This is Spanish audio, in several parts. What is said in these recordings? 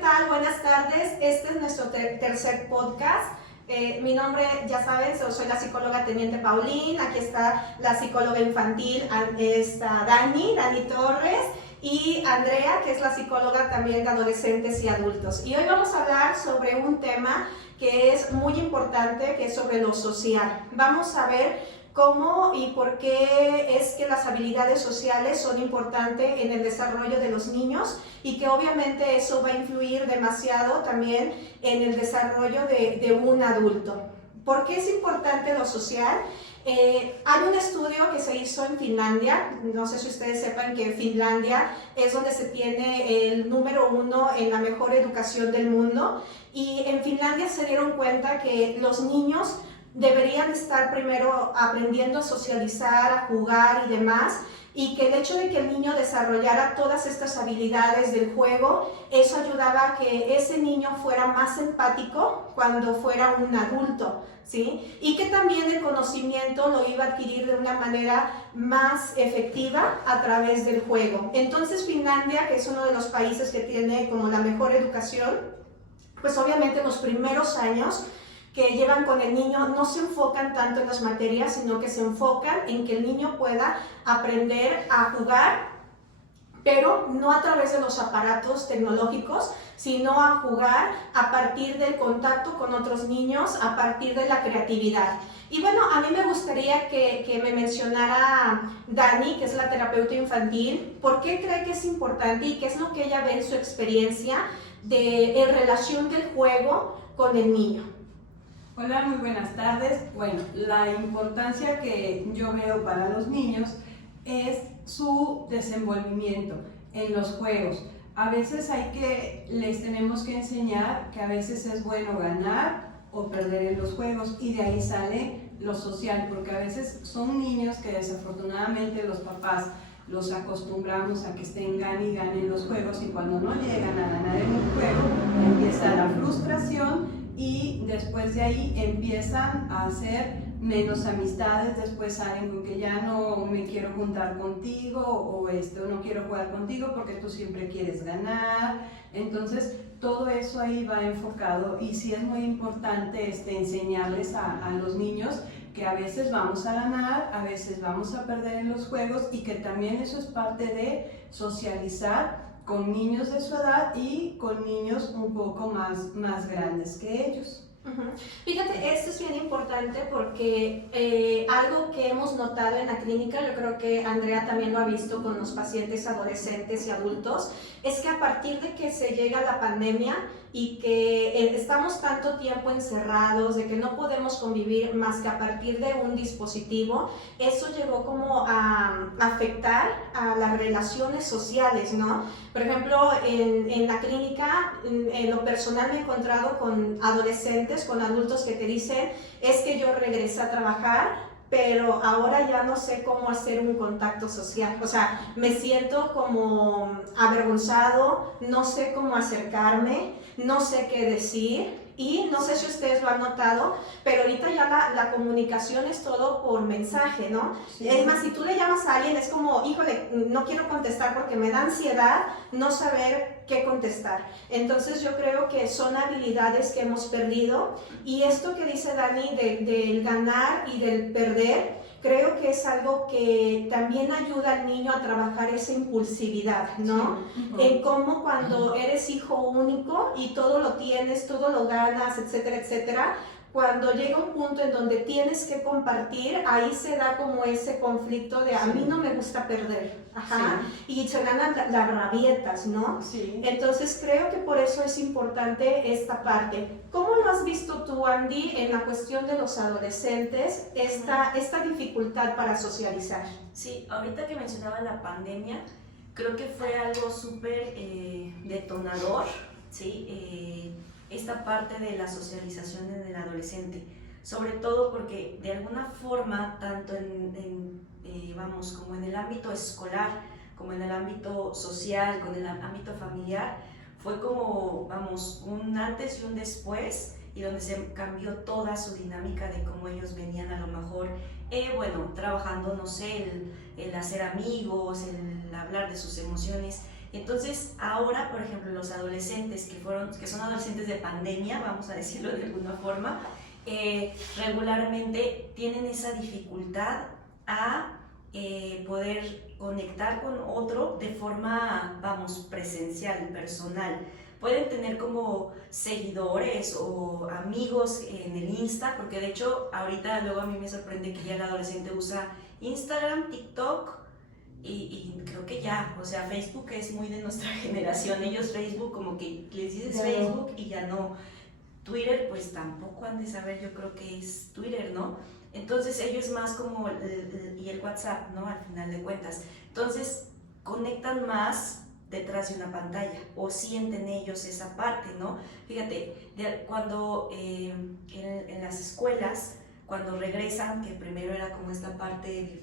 tal? Buenas tardes. Este es nuestro tercer podcast. Mi nombre, ya saben, soy la psicóloga Teniente Paulín. Aquí está la psicóloga infantil, está Dani Torres, y Andrea, que es la psicóloga también de adolescentes y adultos. Y hoy vamos a hablar sobre un tema que es muy importante, que es sobre lo social. Vamos a ver cómo y por qué es que las habilidades sociales son importantes en el desarrollo de los niños y que obviamente eso va a influir demasiado también en el desarrollo de un adulto. ¿Por qué es importante lo social? Hay un estudio que se hizo en Finlandia, no sé si ustedes sepan que Finlandia es donde se tiene el número 1 en la mejor educación del mundo, y en Finlandia se dieron cuenta que los niños deberían estar primero aprendiendo a socializar, a jugar y demás, y que el hecho de que el niño desarrollara todas estas habilidades del juego, eso ayudaba a que ese niño fuera más empático cuando fuera un adulto, ¿sí? Y que también el conocimiento lo iba a adquirir de una manera más efectiva a través del juego. Entonces Finlandia, que es uno de los países que tiene como la mejor educación, pues obviamente en los primeros años que llevan con el niño no se enfocan tanto en las materias, sino que se enfocan en que el niño pueda aprender a jugar, pero no a través de los aparatos tecnológicos, sino a jugar a partir del contacto con otros niños, a partir de la creatividad. Y bueno, a mí me gustaría que me mencionara Dani, que es la terapeuta infantil, por qué cree que es importante y qué es lo que ella ve en su experiencia en relación del juego con el niño. Hola, muy buenas tardes. Bueno, la importancia que yo veo para los niños es su desenvolvimiento en los juegos. A veces les tenemos que enseñar que a veces es bueno ganar o perder en los juegos, y de ahí sale lo social, porque a veces son niños que desafortunadamente los papás los acostumbramos a que estén gane y gane en los juegos, y cuando no llegan a ganar en un juego empieza la frustración. Y después de ahí empiezan a hacer menos amistades, después salen con que ya no me quiero juntar contigo o no quiero jugar contigo porque tú siempre quieres ganar. Entonces todo eso ahí va enfocado, y sí es muy importante enseñarles a los niños que a veces vamos a ganar, a veces vamos a perder en los juegos, y que también eso es parte de socializar con niños de su edad y con niños un poco más grandes que ellos. Fíjate, esto es bien importante porque algo que hemos notado en la clínica, yo creo que Andrea también lo ha visto con los pacientes adolescentes y adultos, es que a partir de que se llega la pandemia y que estamos tanto tiempo encerrados, de que no podemos convivir más que a partir de un dispositivo, eso llegó como a afectar a las relaciones sociales, ¿no? Por ejemplo, en la clínica, en lo personal me he encontrado con adolescentes, con adultos que te dicen, es que yo regresé a trabajar, pero ahora ya no sé cómo hacer un contacto social, o sea, me siento como avergonzado, no sé cómo acercarme, no sé qué decir. Y no sé si ustedes lo han notado, pero ahorita ya la comunicación es todo por mensaje, ¿no? Sí. Es más, si tú le llamas a alguien, es como, híjole, no quiero contestar porque me da ansiedad no saber qué contestar. Entonces yo creo que son habilidades que hemos perdido, y esto que dice Dani del ganar y del perder, creo que es algo que también ayuda al niño a trabajar esa impulsividad, ¿no? Sí. En cómo cuando eres hijo único y todo lo tienes, todo lo ganas, etcétera, etcétera, cuando llega un punto en donde tienes que compartir, ahí se da como ese conflicto de a mí no me gusta perder, ajá, sí. Y se ganan las rabietas, ¿no? Sí. Entonces creo que por eso es importante esta parte. ¿Cómo lo has visto tú, Andy, en la cuestión de los adolescentes, esta dificultad para socializar? Sí, ahorita que mencionaba la pandemia, creo que fue algo súper detonador, ¿sí? Esta parte de la socialización en el adolescente, sobre todo porque de alguna forma, tanto como en el ámbito escolar, como en el ámbito social, con el ámbito familiar, fue como, un antes y un después, y donde se cambió toda su dinámica de cómo ellos venían a lo mejor, trabajando, no sé, el hacer amigos, el hablar de sus emociones, Entonces, ahora, por ejemplo, los adolescentes que son adolescentes de pandemia, vamos a decirlo de alguna forma, regularmente tienen esa dificultad a poder conectar con otro de forma, vamos, presencial, personal. Pueden tener como seguidores o amigos en el Insta, porque de hecho ahorita luego a mí me sorprende que ya el adolescente usa Instagram, TikTok y creo que ya, o sea, Facebook es muy de nuestra generación. Ellos Facebook como que les dices Facebook y ya no. Twitter pues tampoco han de saber, yo creo que es Twitter, ¿no? Entonces ellos más como y el WhatsApp, ¿no? Al final de cuentas. Entonces conectan más detrás de una pantalla o sienten ellos esa parte, ¿no? Fíjate, cuando en las escuelas, cuando regresan, que primero era como esta parte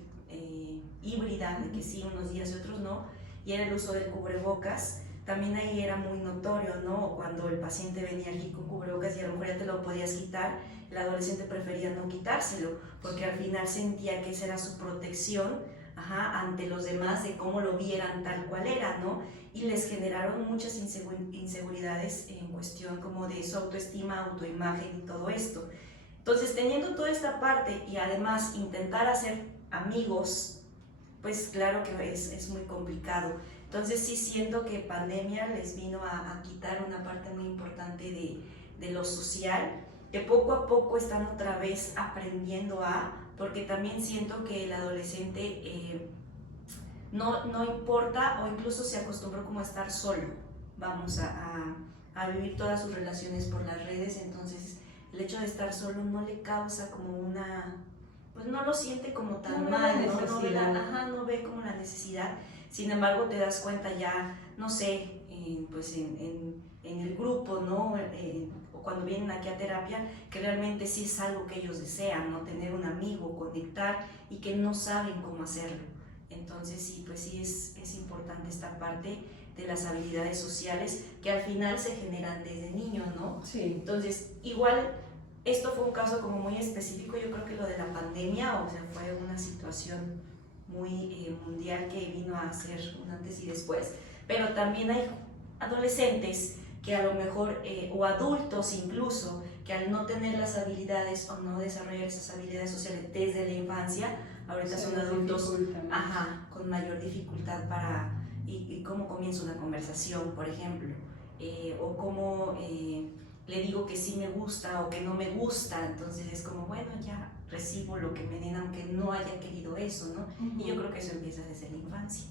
híbrida, de que sí unos días y otros no, y era el uso del cubrebocas, también ahí era muy notorio, ¿no? Cuando el paciente venía aquí con cubrebocas y a lo mejor ya te lo podías quitar, el adolescente prefería no quitárselo, porque al final sentía que esa era su protección, ante los demás, de cómo lo vieran tal cual era, ¿no? Y les generaron muchas inseguridades en cuestión como de su autoestima, autoimagen y todo esto. Entonces, teniendo toda esta parte y además intentar hacer amigos, pues claro que es muy complicado. Entonces sí siento que pandemia les vino a quitar una parte muy importante de lo social, que poco a poco están otra vez aprendiendo porque también siento que el adolescente no importa o incluso se acostumbró como a estar solo, vamos a vivir todas sus relaciones por las redes. Entonces el hecho de estar solo no le causa como pues no lo siente como tan mal, no ve como la necesidad. Sin embargo, te das cuenta ya, no sé, pues en el grupo, ¿no? O cuando vienen aquí a terapia, que realmente sí es algo que ellos desean, ¿no? Tener un amigo, conectar, y que no saben cómo hacerlo. Entonces sí, pues sí es importante esta parte de las habilidades sociales que al final se generan desde niños, ¿no? Sí. Entonces, igual, esto fue un caso como muy específico, yo creo que lo de la pandemia, o sea, fue una situación muy mundial que vino a ser un antes y después, pero también hay adolescentes que a lo mejor, o adultos incluso, que al no tener las habilidades o no desarrollar esas habilidades sociales desde la infancia, ahorita son adultos con mayor dificultad y cómo comienza una conversación, por ejemplo, o cómo le digo que sí me gusta o que no me gusta. Entonces es como, bueno, ya recibo lo que me den aunque no haya querido eso, ¿no? Y yo creo que eso empieza desde la infancia.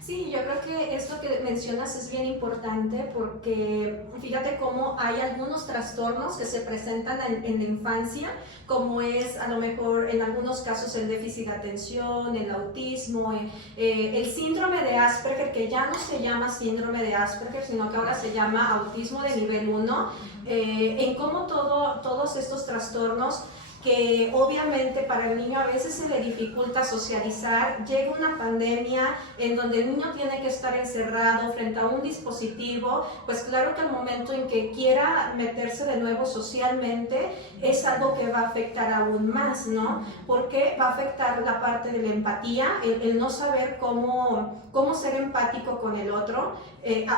Sí, yo creo que esto que mencionas es bien importante, porque fíjate cómo hay algunos trastornos que se presentan en la infancia, como es a lo mejor en algunos casos el déficit de atención, el autismo, el síndrome de Asperger, que ya no se llama síndrome de Asperger, sino que ahora se llama autismo de nivel 1, en cómo todos estos trastornos, que obviamente para el niño a veces se le dificulta socializar, llega una pandemia en donde el niño tiene que estar encerrado frente a un dispositivo, pues claro que al momento en que quiera meterse de nuevo socialmente es algo que va a afectar aún más, ¿no? Porque va a afectar la parte de la empatía, el no saber cómo ser empático con el otro.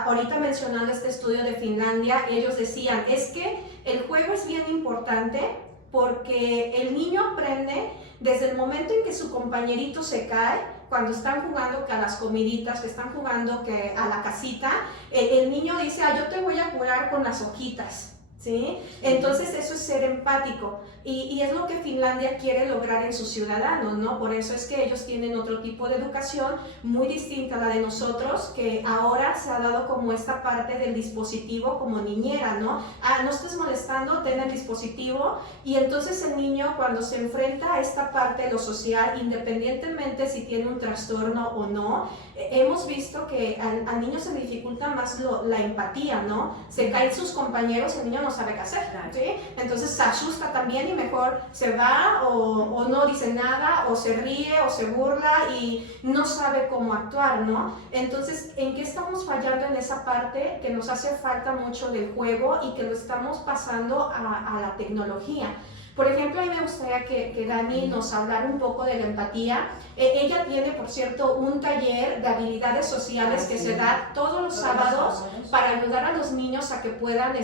Ahorita mencionando este estudio de Finlandia, ellos decían, es que el juego es bien importante, porque el niño aprende desde el momento en que su compañerito se cae, cuando están jugando que a las comiditas, que están jugando que a la casita, el niño dice, yo te voy a curar con las hojitas, ¿sí? Entonces eso es ser empático, y es lo que Finlandia quiere lograr en sus ciudadanos, ¿no? Por eso es que ellos tienen otro tipo de educación muy distinta a la de nosotros, que ahora se ha dado como esta parte del dispositivo como niñera, ¿no? No estés molestando, ten el dispositivo, y entonces el niño cuando se enfrenta a esta parte de lo social, independientemente si tiene un trastorno o no, hemos visto que al niño se le dificulta más la empatía, ¿no? Se caen sus compañeros, el niño no sabe qué hacer, ¿sí? Entonces se asusta también y mejor se va o no dice nada, o se ríe o se burla y no sabe cómo actuar, ¿no? Entonces, ¿en qué estamos fallando en esa parte? Que nos hace falta mucho del juego y que lo estamos pasando a la tecnología. Por ejemplo, a mí me gustaría que Dani nos hablara un poco de la empatía. Ella tiene, por cierto, un taller de habilidades sociales que se da todos los sábados para ayudar a los niños a que puedan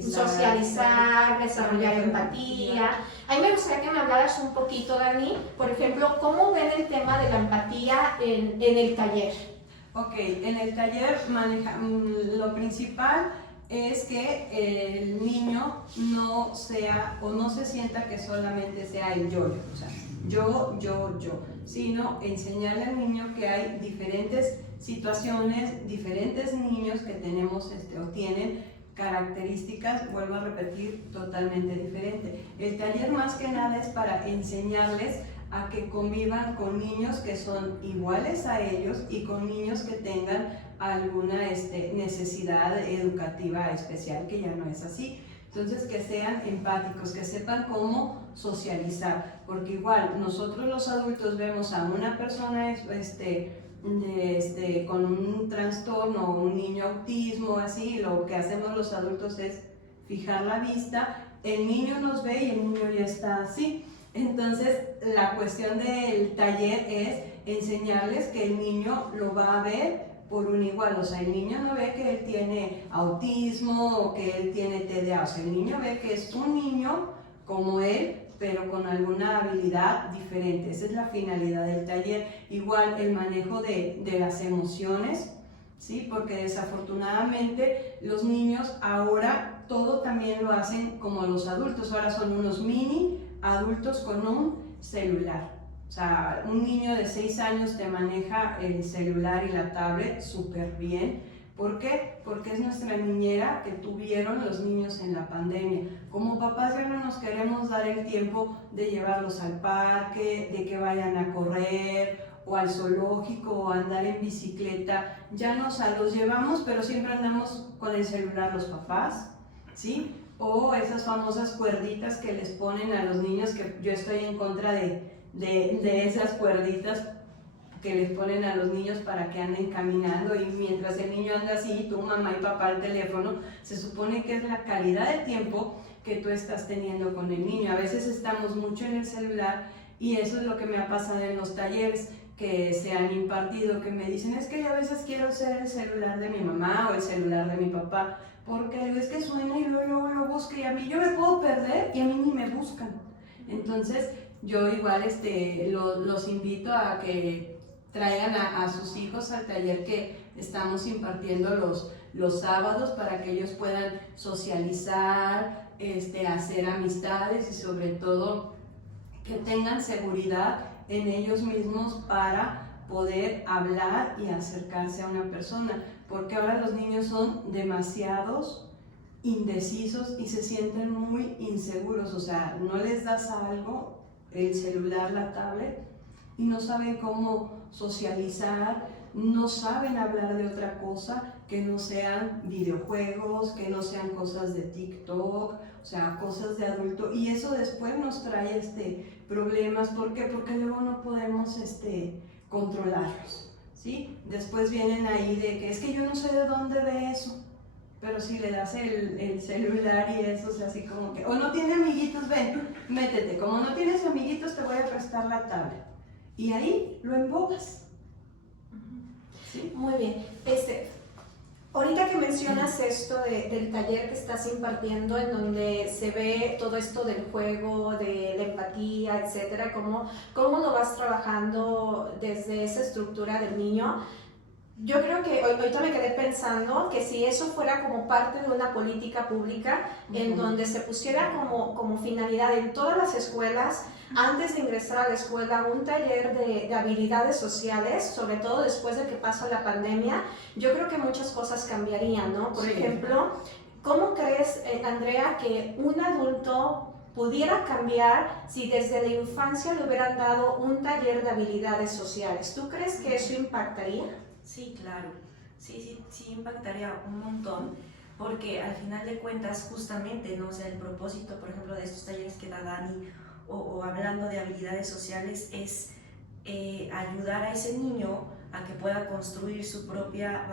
socializar, desarrollar empatía. A mí me gustaría que me hablaras un poquito, Dani, por ejemplo, ¿cómo ven el tema de la empatía en el taller? Ok, en el taller lo principal es que el niño no sea o no se sienta que solamente sea el yo, o sea, yo, sino enseñarle al niño que hay diferentes situaciones, diferentes niños que tenemos o tienen características, vuelvo a repetir, totalmente diferentes. El taller más que nada es para enseñarles a que convivan con niños que son iguales a ellos y con niños que tengan alguna necesidad educativa especial, que ya no es así. Entonces, que sean empáticos, que sepan cómo socializar, porque igual nosotros los adultos vemos a una persona con un trastorno, un niño autismo, así, lo que hacemos los adultos es fijar la vista, el niño nos ve y el niño ya está así. Entonces, la cuestión del taller es enseñarles que el niño lo va a ver por un igual, o sea, el niño no ve que él tiene autismo o que él tiene TDA, o sea, el niño ve que es un niño como él, pero con alguna habilidad diferente. Esa es la finalidad del taller. Igual el manejo de las emociones, ¿sí? Porque desafortunadamente los niños ahora todo también lo hacen como los adultos, ahora son unos mini adultos con un celular. O sea, un niño de 6 años te maneja el celular y la tablet súper bien. ¿Por qué? Porque es nuestra niñera que tuvieron los niños en la pandemia. Como papás ya no nos queremos dar el tiempo de llevarlos al parque, de que vayan a correr o al zoológico o andar en bicicleta. Ya los llevamos, pero siempre andamos con el celular los papás, ¿sí? O esas famosas cuerditas que les ponen a los niños, que yo estoy en contra de esas cuerditas que les ponen a los niños para que anden caminando, y mientras el niño anda así, tu mamá y papá al teléfono, se supone que es la calidad de tiempo que tú estás teniendo con el niño. A veces estamos mucho en el celular y eso es lo que me ha pasado en los talleres que se han impartido, que me dicen, es que yo a veces quiero ser el celular de mi mamá o el celular de mi papá, porque es que suena y luego lo busca y a mí yo me puedo perder y a mí ni me buscan. Entonces yo igual los invito a que traigan a sus hijos al taller que estamos impartiendo los sábados, para que ellos puedan socializar, hacer amistades y sobre todo que tengan seguridad en ellos mismos para poder hablar y acercarse a una persona, porque ahora los niños son demasiados indecisos y se sienten muy inseguros. O sea, no les das algo, el celular, la tablet, y no saben cómo socializar, no saben hablar de otra cosa que no sean videojuegos, que no sean cosas de TikTok, o sea, cosas de adulto, y eso después nos trae problemas. ¿Por qué? Porque luego no podemos controlarlos, ¿sí? Después vienen ahí de que es que yo no sé de dónde ve eso, pero si le das el celular y eso, o sea, así como que, o no tiene amiguitos, ven, métete, como no tienes amiguitos te voy a prestar la tablet, y ahí lo embobas. ¿Sí? Muy bien. Ahorita que mencionas esto del taller que estás impartiendo, en donde se ve todo esto del juego, de la empatía, etcétera, ¿cómo lo vas trabajando desde esa estructura del niño? Yo creo que ahorita me quedé pensando que si eso fuera como parte de una política pública, en donde se pusiera como finalidad en todas las escuelas, antes de ingresar a la escuela, un taller de habilidades sociales, sobre todo después de que pasó la pandemia, yo creo que muchas cosas cambiarían, ¿no? Por ejemplo, ¿cómo crees, Andrea, que un adulto pudiera cambiar si desde la infancia le hubieran dado un taller de habilidades sociales? ¿Tú crees que eso impactaría? Sí, claro, sí impactaría un montón, porque al final de cuentas, justamente, ¿no? O sea, el propósito, por ejemplo, de estos talleres que da Dani, o hablando de habilidades sociales, es ayudar a ese niño a que pueda construir su propia,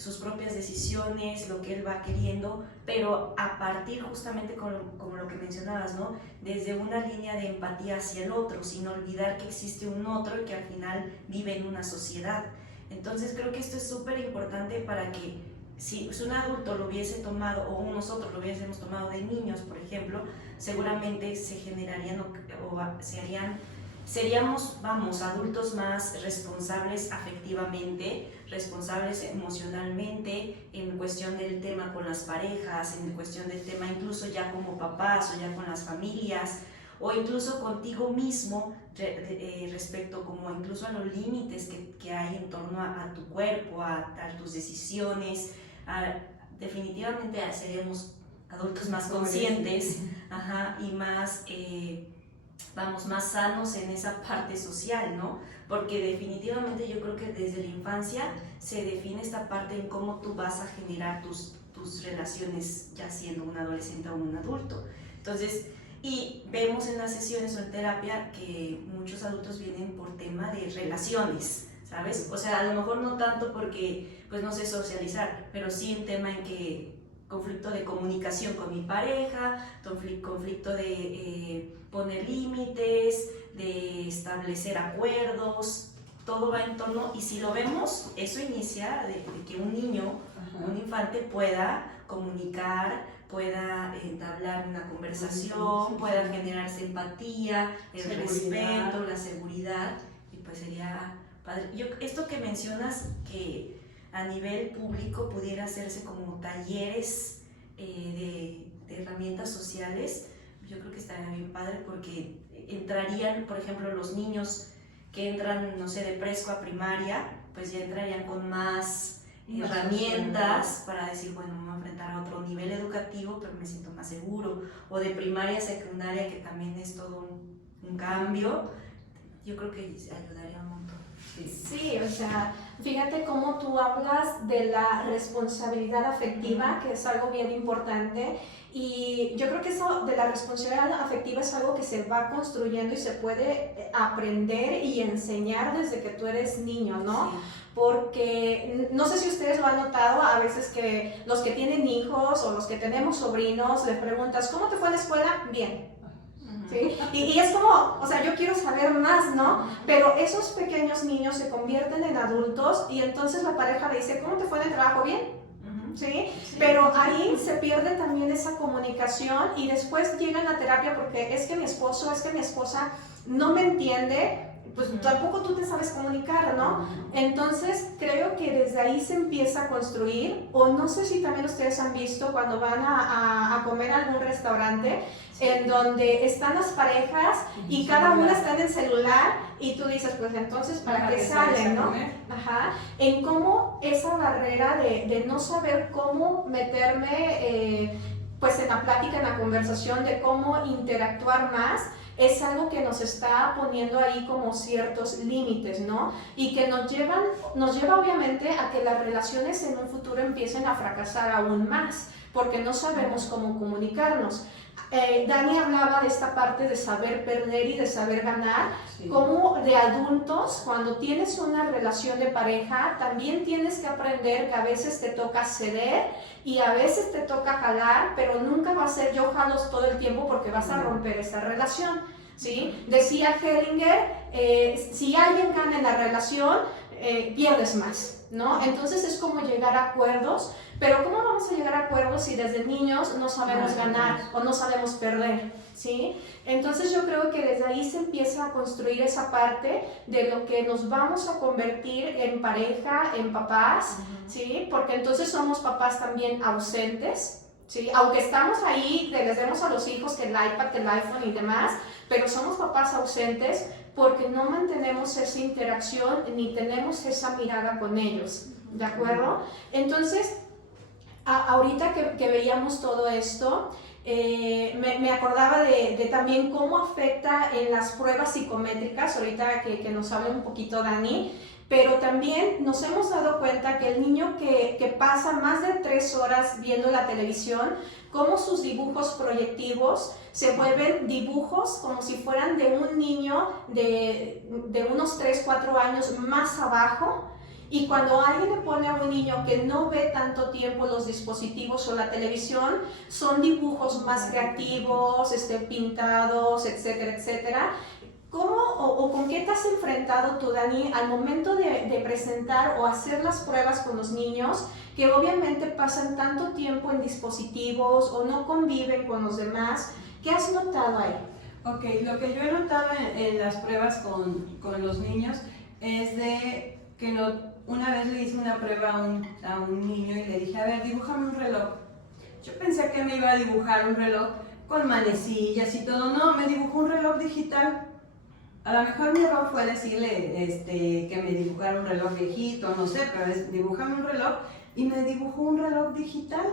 sus propias decisiones, lo que él va queriendo, pero a partir justamente como lo que mencionabas, ¿no? Desde una línea de empatía hacia el otro, sin olvidar que existe un otro y que al final vive en una sociedad. Entonces creo que esto es súper importante para que si un adulto lo hubiese tomado o nosotros lo hubiésemos tomado de niños, por ejemplo, seguramente se generarían seríamos, adultos más responsables afectivamente, responsables emocionalmente, en cuestión del tema con las parejas, en cuestión del tema incluso ya como papás o ya con las familias, o incluso contigo mismo respecto como incluso a los límites que hay en torno a tu cuerpo, a tus decisiones. Definitivamente seremos adultos más conscientes, y más... más sanos en esa parte social, ¿no? Porque definitivamente yo creo que desde la infancia se define esta parte en cómo tú vas a generar tus relaciones ya siendo un adolescente o un adulto. Entonces, y vemos en las sesiones o en terapia que muchos adultos vienen por tema de relaciones, ¿sabes? O sea, a lo mejor no tanto porque, pues no sé socializar, pero sí en tema en que conflicto de comunicación con mi pareja, conflicto de poner límites, de establecer acuerdos, todo va en torno, y si lo vemos, eso inicia de que un niño, un infante pueda comunicar, pueda entablar una conversación, pueda generarse empatía, el respeto, la seguridad, y pues sería padre. Esto que mencionas que a nivel público pudiera hacerse como talleres de herramientas sociales, yo creo que estaría bien padre porque entrarían, por ejemplo, los niños que entran, no sé, de preescolar a primaria, pues ya entrarían con más herramientas para decir, bueno, me voy a enfrentar a otro nivel educativo, pero me siento más seguro, o de primaria a secundaria, que también es todo un cambio. Yo creo que ayudaría un montón. Sí, o sea, fíjate cómo tú hablas de la responsabilidad afectiva, que es algo bien importante, y yo creo que eso de la responsabilidad afectiva es algo que se va construyendo y se puede aprender y enseñar desde que tú eres niño, ¿no? Sí. Porque no sé si ustedes lo han notado, a veces que los que tienen hijos o los que tenemos sobrinos, les preguntas, ¿cómo te fue en la escuela? Bien. ¿Sí? Y es como, o sea, yo quiero saber más, ¿no? Pero esos pequeños niños se convierten en adultos y entonces la pareja le dice, ¿cómo te fue en el trabajo? ¿Bien? ¿Sí? Pero ahí se pierde también esa comunicación y después llegan a terapia porque es que mi esposo, es que mi esposa no me entiende, pues tampoco tú te sabes comunicar, ¿no? Entonces creo que desde ahí se empieza a construir, o no sé si también ustedes han visto cuando van a comer a algún restaurante, en donde están las parejas y cada una está en el celular y tú dices, pues entonces, ¿para qué salen, no? Ajá. En cómo esa barrera de no saber cómo meterme pues en la plática, en la conversación, de cómo interactuar más, es algo que nos está poniendo ahí como ciertos límites, ¿no? Y que nos lleva obviamente a que las relaciones en un futuro empiecen a fracasar aún más, porque no sabemos cómo comunicarnos. Dani hablaba de esta parte de saber perder y de saber ganar, como de adultos, cuando tienes una relación de pareja, también tienes que aprender que a veces te toca ceder y a veces te toca jalar, pero nunca va a ser yo jalo todo el tiempo porque vas a romper esa relación, ¿sí? Decía Hellinger, si alguien gana en la relación, pierdes más, ¿no? Entonces es como llegar a acuerdos, pero ¿cómo vamos a llegar a acuerdos si desde niños no sabemos ganar o no sabemos perder, ¿sí? Entonces yo creo que desde ahí se empieza a construir esa parte de lo que nos vamos a convertir en pareja, en papás, ¿sí? Porque entonces somos papás también ausentes, ¿sí? Aunque estamos ahí, les demos a los hijos que el iPad, que el iPhone y demás, pero somos papás ausentes porque no mantenemos esa interacción ni tenemos esa mirada con ellos, ¿de acuerdo? Entonces, ahorita que veíamos todo esto, me acordaba de también cómo afecta en las pruebas psicométricas, ahorita que nos hable un poquito Dani, pero también nos hemos dado cuenta que el niño que pasa más de 3 horas viendo la televisión, cómo sus dibujos proyectivos se vuelven dibujos como si fueran de un niño de unos 3, 4 años más abajo, Y cuando alguien le pone a un niño que no ve tanto tiempo los dispositivos o la televisión, son dibujos más creativos, pintados, etcétera, etcétera. ¿Cómo o con qué te has enfrentado tú, Dani, al momento de presentar o hacer las pruebas con los niños que obviamente pasan tanto tiempo en dispositivos o no conviven con los demás? ¿Qué has notado ahí? Ok, lo que yo he notado en las pruebas con los niños es de que una vez le hice una prueba a un niño y le dije, a ver, dibújame un reloj. Yo pensé que me iba a dibujar un reloj con manecillas y todo, no, me dibujó un reloj digital. A lo mejor mi error fue decirle que me dibujara un reloj viejito, no sé, pero dibújame un reloj, y me dibujó un reloj digital.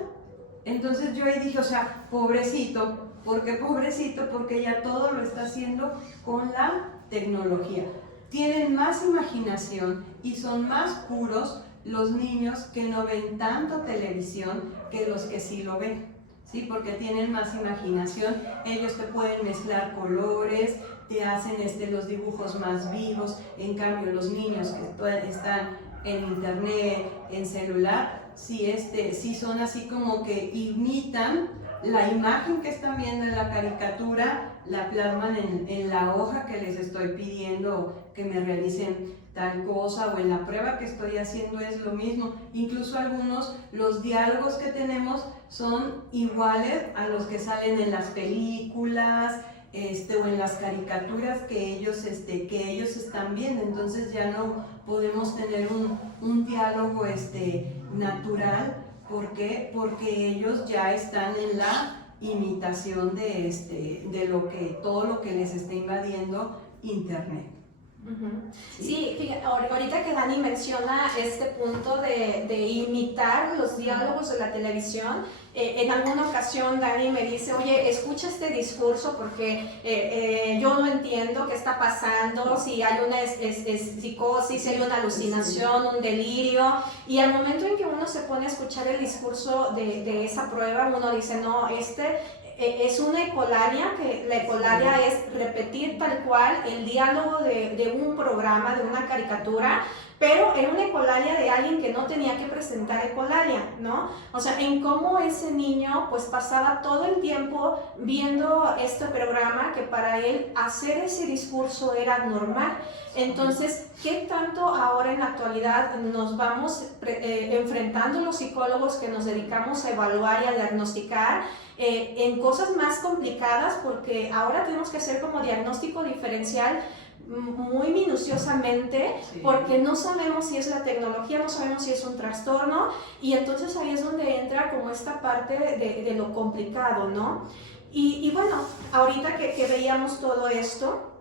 Entonces yo ahí dije, o sea, pobrecito, ¿por qué pobrecito? Porque ya todo lo está haciendo con la tecnología. Tienen más imaginación y son más puros los niños que no ven tanto televisión que los que sí lo ven, ¿sí? Porque tienen más imaginación, ellos te pueden mezclar colores, te hacen los dibujos más vivos. En cambio los niños que están en internet, en celular, sí son así como que imitan la imagen que están viendo en la caricatura, la plasman en la hoja que les estoy pidiendo que me realicen tal cosa, o en la prueba que estoy haciendo es lo mismo. Incluso los diálogos que tenemos son iguales a los que salen en las películas, o en las caricaturas que ellos están viendo. Entonces ya no podemos tener un diálogo natural. ¿Por qué? Porque ellos ya están en la imitación de todo lo que les está invadiendo internet. Sí, fíjate, ahorita que Dani menciona este punto de imitar los diálogos de la televisión, en alguna ocasión Dani me dice, oye, escucha este discurso porque yo no entiendo qué está pasando, si hay una psicosis, si hay una alucinación, un delirio, y al momento en que uno se pone a escuchar el discurso de esa prueba, uno dice, no, es una ecolalia, que la ecolalia es repetir tal cual el diálogo de un programa, de una caricatura, pero en una ecolalia de alguien que no tenía que presentar ecolalia, ¿no? O sea, en cómo ese niño pues pasaba todo el tiempo viendo este programa que para él hacer ese discurso era normal. Entonces, ¿qué tanto ahora en la actualidad nos vamos enfrentando los psicólogos que nos dedicamos a evaluar y a diagnosticar en cosas más complicadas? Porque ahora tenemos que hacer como diagnóstico diferencial muy minuciosamente, sí, porque no sabemos si es la tecnología, no sabemos si es un trastorno, y entonces ahí es donde entra como esta parte de lo complicado, ¿no? Y bueno, ahorita que veíamos todo esto,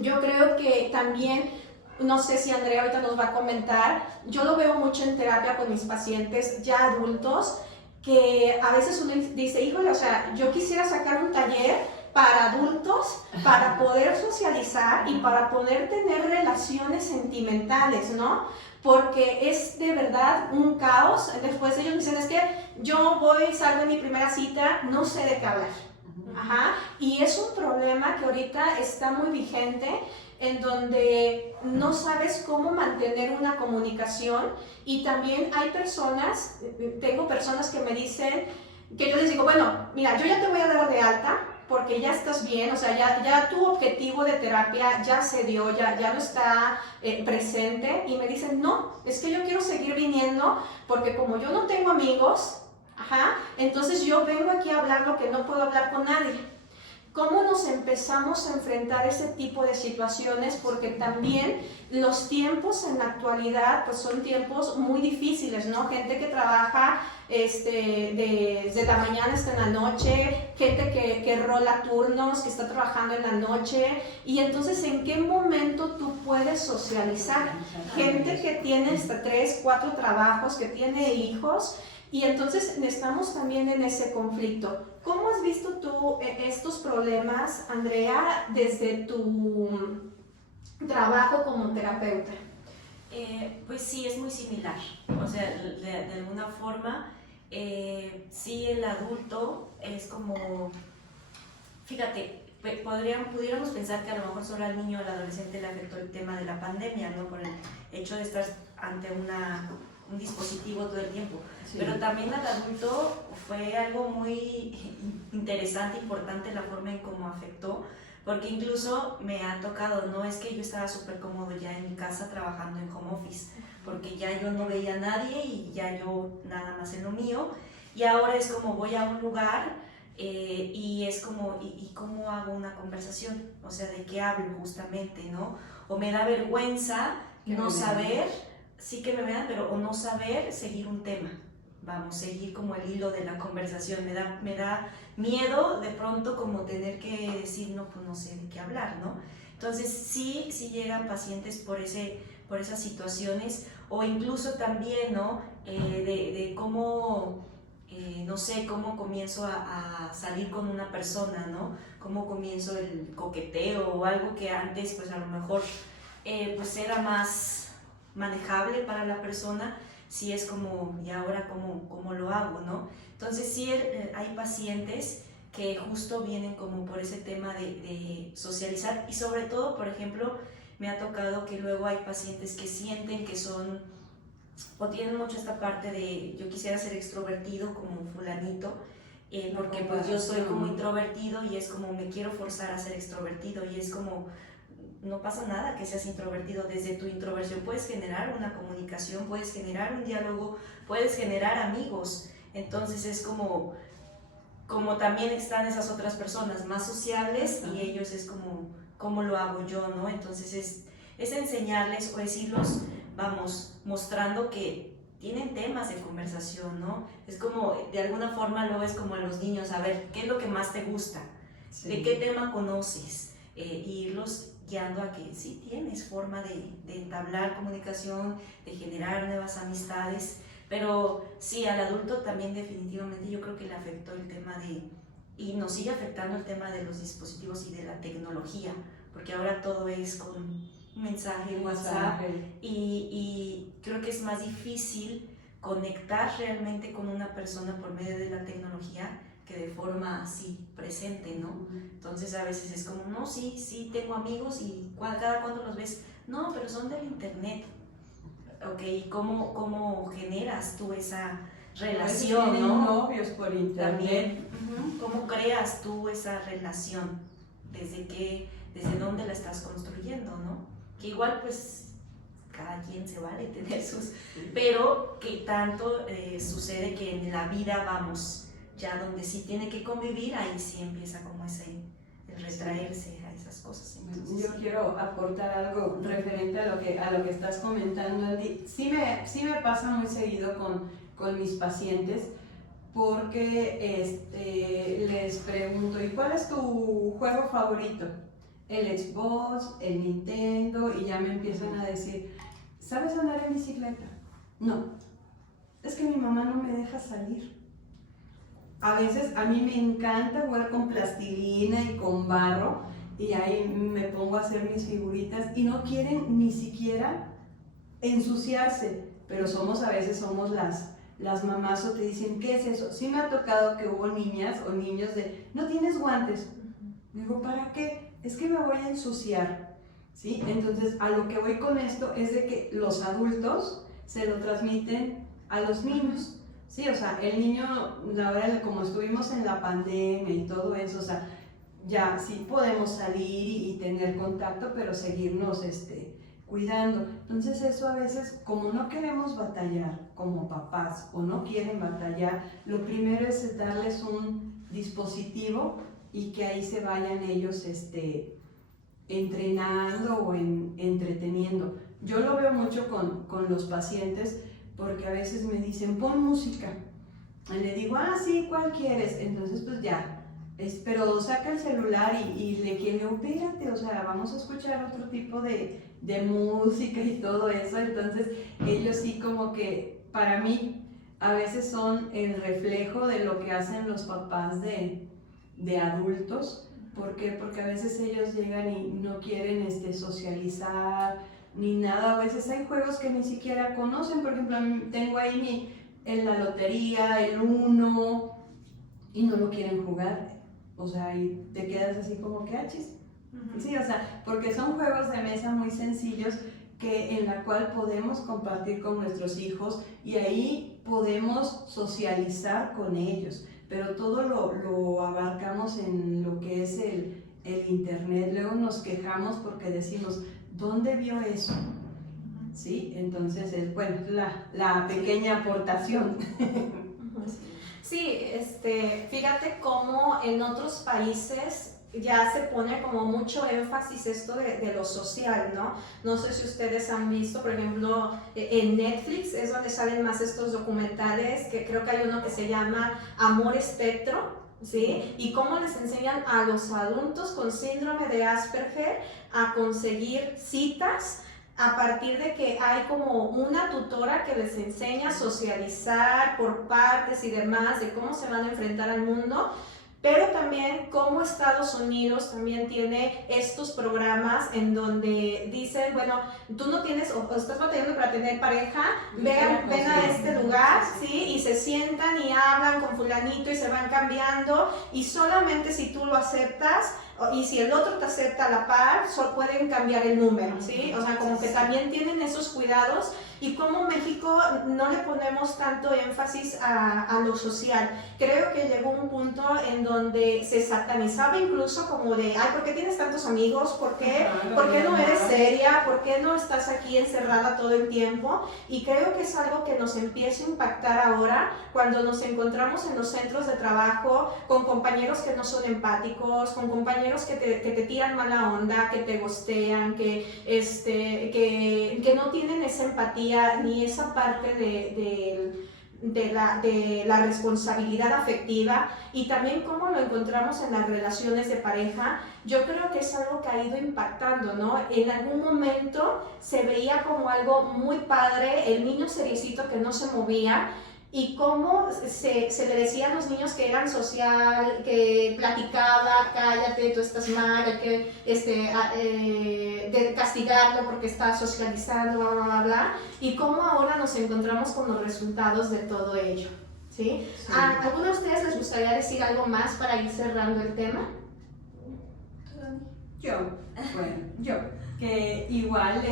yo creo que también, no sé si Andrea ahorita nos va a comentar, yo lo veo mucho en terapia con mis pacientes ya adultos, que a veces uno dice, híjole, o sea, yo quisiera sacar un taller para adultos, para poder socializar y para poder tener relaciones sentimentales, ¿no? Porque es de verdad un caos. Después ellos dicen, es que yo salgo en mi primera cita, no sé de qué hablar. Ajá. Y es un problema que ahorita está muy vigente, en donde no sabes cómo mantener una comunicación, y también hay tengo personas que me dicen, que yo les digo, bueno, mira, yo ya te voy a dar de alta, porque ya estás bien, o sea, ya tu objetivo de terapia ya se dio, ya no está presente, y me dicen, no, es que yo quiero seguir viniendo, porque como yo no tengo amigos, entonces yo vengo aquí a hablar lo que no puedo hablar con nadie. ¿Cómo nos empezamos a enfrentar ese tipo de situaciones? Porque también los tiempos en la actualidad pues son tiempos muy difíciles, ¿no? Gente que trabaja desde la mañana hasta en la noche, gente que rola turnos, que está trabajando en la noche, y entonces ¿en qué momento tú puedes socializar? Gente que tiene hasta 3, 4 trabajos, que tiene hijos, y entonces estamos también en ese conflicto. ¿Cómo has visto tú estos problemas, Andrea, desde tu trabajo como terapeuta? Pues sí, es muy similar. O sea, de alguna forma, sí, el adulto es como... Fíjate, pudiéramos pensar que a lo mejor solo al niño o al adolescente le afectó el tema de la pandemia, ¿no? Por el hecho de estar ante un dispositivo todo el tiempo. Sí. Pero también al adulto fue algo muy interesante, importante la forma en cómo afectó, porque incluso me ha tocado, no es que yo estaba súper cómodo ya en mi casa trabajando en home office, porque ya yo no veía a nadie y ya yo nada más en lo mío, y ahora es como voy a un lugar y es como, ¿y cómo hago una conversación? O sea, ¿de qué hablo justamente, no? O me da vergüenza no saber, sí que me vean, pero o no saber seguir un tema, vamos, seguir como el hilo de la conversación, me da miedo de pronto como tener que decir, no, pues no sé de qué hablar, ¿no? Entonces sí llegan pacientes por esas situaciones, o incluso también, ¿no? De cómo, no sé, cómo comienzo a salir con una persona, ¿no? Cómo comienzo el coqueteo o algo que antes, pues a lo mejor, pues era más manejable para la persona, sí es como, ¿y ahora cómo lo hago, no? Entonces sí hay pacientes que justo vienen como por ese tema de socializar, y sobre todo, por ejemplo, me ha tocado que luego hay pacientes que sienten que son, o tienen mucho esta parte de yo quisiera ser extrovertido como fulanito, porque pues yo soy como introvertido y es como me quiero forzar a ser extrovertido, y es como no pasa nada que seas introvertido. Desde tu introversión puedes generar una comunicación, puedes generar un diálogo, puedes generar amigos. Entonces es como también están esas otras personas más sociables, y ellos es como cómo lo hago yo, ¿no? Entonces es enseñarles o decirlos, vamos, mostrando que tienen temas de conversación, ¿no? Es como, de alguna forma luego es como a los niños, a ver, ¿qué es lo que más te gusta? Sí. ¿De qué tema conoces? Y irlos guiando a que sí tienes forma de entablar comunicación, de generar nuevas amistades, pero sí, al adulto también definitivamente yo creo que le afectó el tema y nos sigue afectando el tema de los dispositivos y de la tecnología, porque ahora todo es con un mensaje, WhatsApp, y creo que es más difícil conectar realmente con una persona por medio de la tecnología que de forma así presente, ¿no? Entonces a veces es como, no, sí tengo amigos, y cada cuando los ves, no, pero son del internet. Ok, ¿cómo generas tú esa relación, ¿no? Novios por internet. También, ¿cómo creas tú esa relación? ¿Desde dónde la estás construyendo, no? Que igual, pues, cada quien se vale tener sus... Pero que tanto sucede que en la vida, vamos, ya donde sí tiene que convivir, ahí sí empieza como el retraerse a esas cosas. Entonces, yo quiero aportar algo referente a lo que estás comentando, Andy. Sí me pasa muy seguido con mis pacientes, porque les pregunto, ¿y cuál es tu juego favorito? El Xbox, el Nintendo, y ya me empiezan a decir, ¿sabes andar en bicicleta? No, es que mi mamá no me deja salir. A veces a mí me encanta jugar con plastilina y con barro, y ahí me pongo a hacer mis figuritas, y no quieren ni siquiera ensuciarse, pero a veces somos las mamás, o te dicen, ¿qué es eso? Sí me ha tocado que hubo niñas o niños de, ¿no tienes guantes? Digo, ¿para qué? Es que me voy a ensuciar, ¿sí? Entonces, a lo que voy con esto es de que los adultos se lo transmiten a los niños, ¿sí? O sea, el niño, la verdad, como estuvimos en la pandemia y todo eso, o sea, ya sí podemos salir y tener contacto, pero seguirnos cuidando. Entonces eso a veces, como no queremos batallar como papás o no quieren batallar, lo primero es darles un dispositivo y que ahí se vayan ellos entrenando o entreteniendo. Yo lo veo mucho con los pacientes, porque a veces me dicen, pon música. Y le digo, sí, ¿cuál quieres? Entonces pues ya, pero saca el celular y le quiere, espérate, o sea, vamos a escuchar otro tipo de música y todo eso. Entonces ellos sí, como que para mí a veces son el reflejo de lo que hacen los papás de adultos. ¿Por qué? Porque a veces ellos llegan y no quieren socializar ni nada. A veces hay juegos que ni siquiera conocen. Por ejemplo, tengo ahí en la lotería el Uno, y no lo quieren jugar. O sea, y te quedas así como que achis. Ujú. Sí, o sea, porque son juegos de mesa muy sencillos en la cual podemos compartir con nuestros hijos y ahí podemos socializar con ellos, pero todo lo abarcamos en lo que es el internet. Luego nos quejamos porque decimos, ¿dónde vio eso? ¿Sí? Entonces, bueno, la pequeña aportación. Sí, fíjate cómo en otros países ya se pone como mucho énfasis esto de lo social, ¿no? No sé si ustedes han visto, por ejemplo, en Netflix es donde salen más estos documentales, que creo que hay uno que se llama Amor Espectro, ¿sí? Y cómo les enseñan a los adultos con síndrome de Asperger a conseguir citas a partir de que hay como una tutora que les enseña a socializar por partes y demás, de cómo se van a enfrentar al mundo, pero también como Estados Unidos también tiene estos programas en donde dicen, bueno, tú no tienes o estás batallando para tener pareja, ven a este lugar, ¿sí? Y se sientan y hablan con fulanito y se van cambiando, y solamente si tú lo aceptas y si el otro te acepta a la par, pueden cambiar el número, ¿sí? O sea, como que también tienen esos cuidados, y como México no le ponemos tanto énfasis a lo social. Creo que llegó un punto en donde se satanizaba incluso como de, ay, ¿por qué tienes tantos amigos? ¿Por qué no eres seria? ¿Por qué no estás aquí encerrada todo el tiempo? Y creo que es algo que nos empieza a impactar ahora cuando nos encontramos en los centros de trabajo con compañeros que no son empáticos, con compañeros que te tiran mala onda, que te gostean, que no tienen esa empatía ni esa parte de la responsabilidad afectiva, y también cómo lo encontramos en las relaciones de pareja. Yo creo que es algo que ha ido impactando, ¿no? En algún momento se veía como algo muy padre el niño seriecito que no se movía, y cómo se le decía a los niños que eran social, que platicaba, cállate, tú estás mal, hay que de castigarlo porque está socializando, bla, bla, bla, bla, y cómo ahora nos encontramos con los resultados de todo ello, ¿sí? Sí. ¿A alguno de ustedes les gustaría decir algo más para ir cerrando el tema? Yo, que igual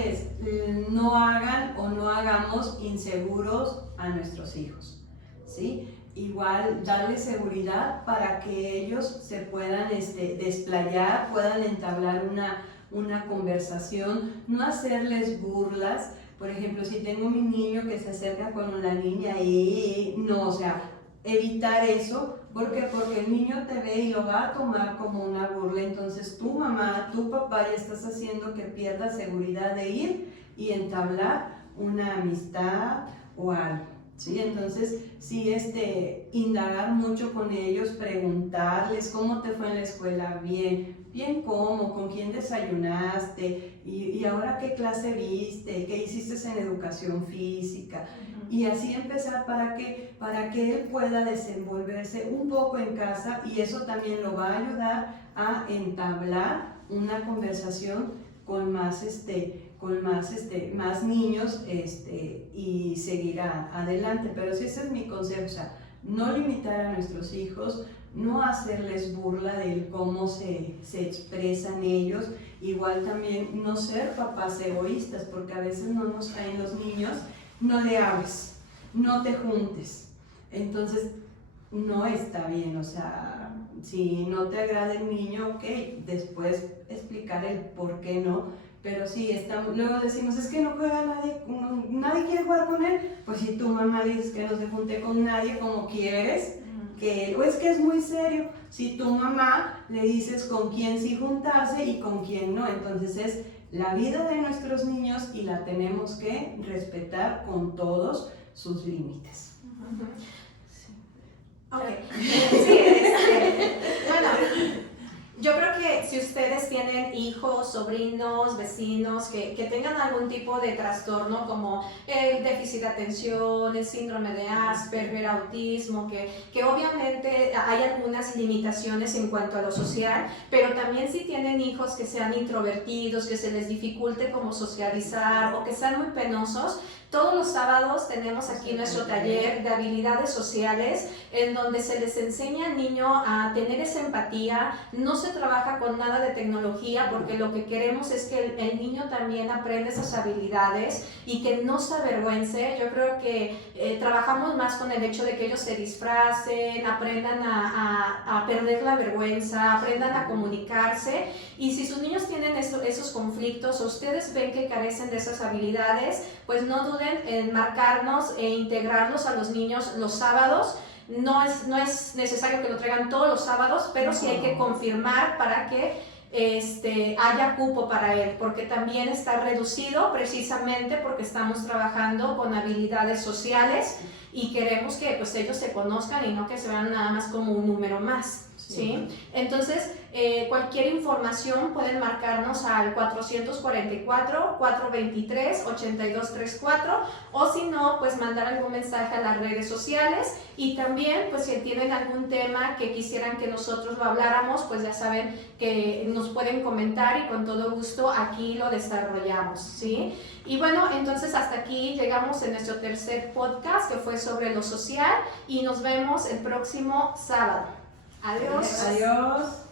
no hagan o no hagamos inseguros a nuestros hijos, ¿sí? Igual darles seguridad para que ellos se puedan desplayar, puedan entablar una conversación, no hacerles burlas. Por ejemplo, si tengo mi niño que se acerca con la niña no, o sea, evitar eso. ¿Por qué? Porque el niño te ve y lo va a tomar como una burla, entonces tu mamá, tu papá ya estás haciendo que pierda seguridad de ir y entablar una amistad o algo, ¿sí? Entonces, sí, indagar mucho con ellos, preguntarles cómo te fue en la escuela, bien cómo, con quién desayunaste, y ahora qué clase viste, qué hiciste en educación física. Y así empezar para que él pueda desenvolverse un poco en casa, y eso también lo va a ayudar a entablar una conversación con más niños y seguir adelante. Pero sí, ese es mi consejo, o sea, no limitar a nuestros hijos, no hacerles burla de cómo se expresan ellos. Igual también no ser papás egoístas, porque a veces no nos caen los niños, no le hables, no te juntes. Entonces, no está bien, o sea, si no te agrada el niño, ok, después explicar el por qué no, pero sí, luego decimos, es que no juega nadie quiere jugar con él. Pues si tu mamá dices que no se junte con nadie, como quieres, o es que es muy serio. Si tu mamá le dices con quién sí juntarse y con quién no, entonces es la vida de nuestros niños y la tenemos que respetar con todos sus límites. Sí. Okay. Sí, bueno, yo creo que si ustedes tienen hijos, sobrinos, vecinos que tengan algún tipo de trastorno como el déficit de atención, el síndrome de Asperger, autismo, que obviamente hay algunas limitaciones en cuanto a lo social, pero también si tienen hijos que sean introvertidos, que se les dificulte como socializar o que sean muy penosos, Todos los sábados tenemos aquí nuestro taller de habilidades sociales, en donde se les enseña al niño a tener esa empatía. No se trabaja con nada de tecnología, porque lo que queremos es que el niño también aprenda esas habilidades y que no se avergüence. Yo creo que trabajamos más con el hecho de que ellos se disfracen, aprendan a perder la vergüenza, aprendan a comunicarse. Y si sus niños tienen esos conflictos o ustedes ven que carecen de esas habilidades, pues no duden en marcarnos e integrarlos a los niños los sábados. No es necesario que lo traigan todos los sábados, pero sí hay que confirmar para que haya cupo para él, porque también está reducido precisamente porque estamos trabajando con habilidades sociales y queremos que pues ellos se conozcan y no que se vean nada más como un número más, ¿sí? Entonces, cualquier información pueden marcarnos al 444-423-8234 o si no, pues mandar algún mensaje a las redes sociales. Y también, pues si tienen algún tema que quisieran que nosotros lo habláramos, pues ya saben que nos pueden comentar y con todo gusto aquí lo desarrollamos, ¿sí? Y bueno, entonces hasta aquí llegamos en nuestro tercer podcast, que fue sobre lo social, y nos vemos el próximo sábado. Adiós. Adiós.